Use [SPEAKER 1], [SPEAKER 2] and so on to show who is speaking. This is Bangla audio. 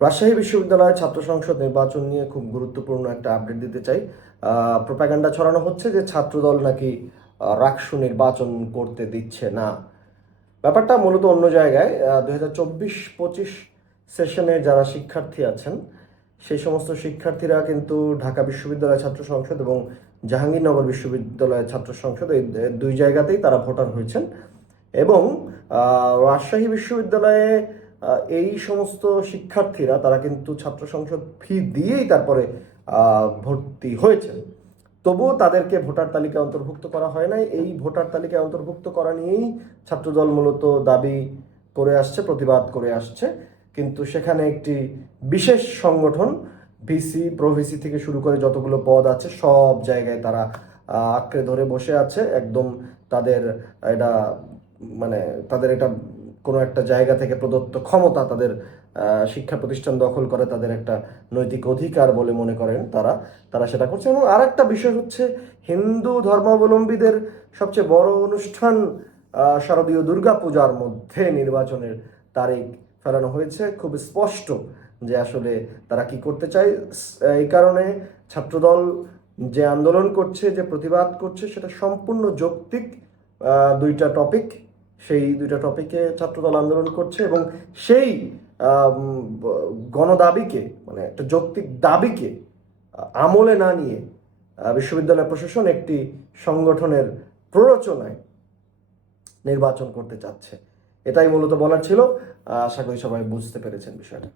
[SPEAKER 1] রাজশাহী বিশ্ববিদ্যালয়ের ছাত্র সংসদ নির্বাচন নিয়ে খুব গুরুত্বপূর্ণ একটা আপডেট দিতে চাই। প্রোপাগান্ডা ছড়ানো হচ্ছে যে ছাত্রদল নাকি আহ, নির্বাচন করতে দিচ্ছে না। ব্যাপারটা মূলত অন্য জায়গায়। দু হাজার চব্বিশ পঁচিশ সেশনে যারা শিক্ষার্থী আছেন সেই সমস্ত শিক্ষার্থীরা কিন্তু ঢাকা বিশ্ববিদ্যালয় ছাত্র সংসদ এবং জাহাঙ্গীরনগর বিশ্ববিদ্যালয়ের ছাত্র সংসদ এই দুই জায়গাতেই তারা ভোটার হয়েছেন। এবং রাজশাহী বিশ্ববিদ্যালয়ে এই সমস্ত শিক্ষার্থীরা, তারা কিন্তু ছাত্র সংসদ ফি দিয়েই তারপরে ভর্তি হয়েছেন। তবুও তাদেরকে ভোটার তালিকায় অন্তর্ভুক্ত করা হয় নাই। এই ভোটার তালিকায় অন্তর্ভুক্ত করা নিয়েই ছাত্রদল মূলত দাবি করে আসছে, প্রতিবাদ করে আসছে। কিন্তু সেখানে একটি বিশেষ সংগঠন, ভিসি প্রভিসি থেকে শুরু করে যতগুলো পদ আছে, সব জায়গায় তারা আঁকড়ে ধরে বসে আছে। একদম তাদের, এটা মানে তাদের এটা কোনো একটা জায়গা থেকে প্রদত্ত ক্ষমতা তাদের শিক্ষা প্রতিষ্ঠান দখল করে তাদের একটা নৈতিক অধিকার বলে মনে করেন তারা তারা সেটা করছে। এবং আর একটা বিষয় হচ্ছে হিন্দু ধর্মাবলম্বীদের সবচেয়ে বড় অনুষ্ঠান শারদীয় দুর্গা পূজার মধ্যে নির্বাচনের তারিখ ফেলানো হয়েছে। খুব স্পষ্ট যে আসলে তারা কি করতে চায়। এই কারণে ছাত্রদল যে আন্দোলন করছে, যে প্রতিবাদ করছে, সেটা সম্পূর্ণ যৌক্তিক দুইটা টপিক সেই দুইটা টপিকে ছাত্রদল আন্দোলন করছে এবং সেই গণদাবিকে মানে একটা যৌক্তিক দাবিকে আমলে না নিয়ে বিশ্ববিদ্যালয় প্রশাসন একটি সংগঠনের প্ররোচনায় নির্বাচন করতে চাচ্ছে। এটাই মূলত বলার ছিল। আশা করি সবাই বুঝতে পেরেছেন বিষয়টা।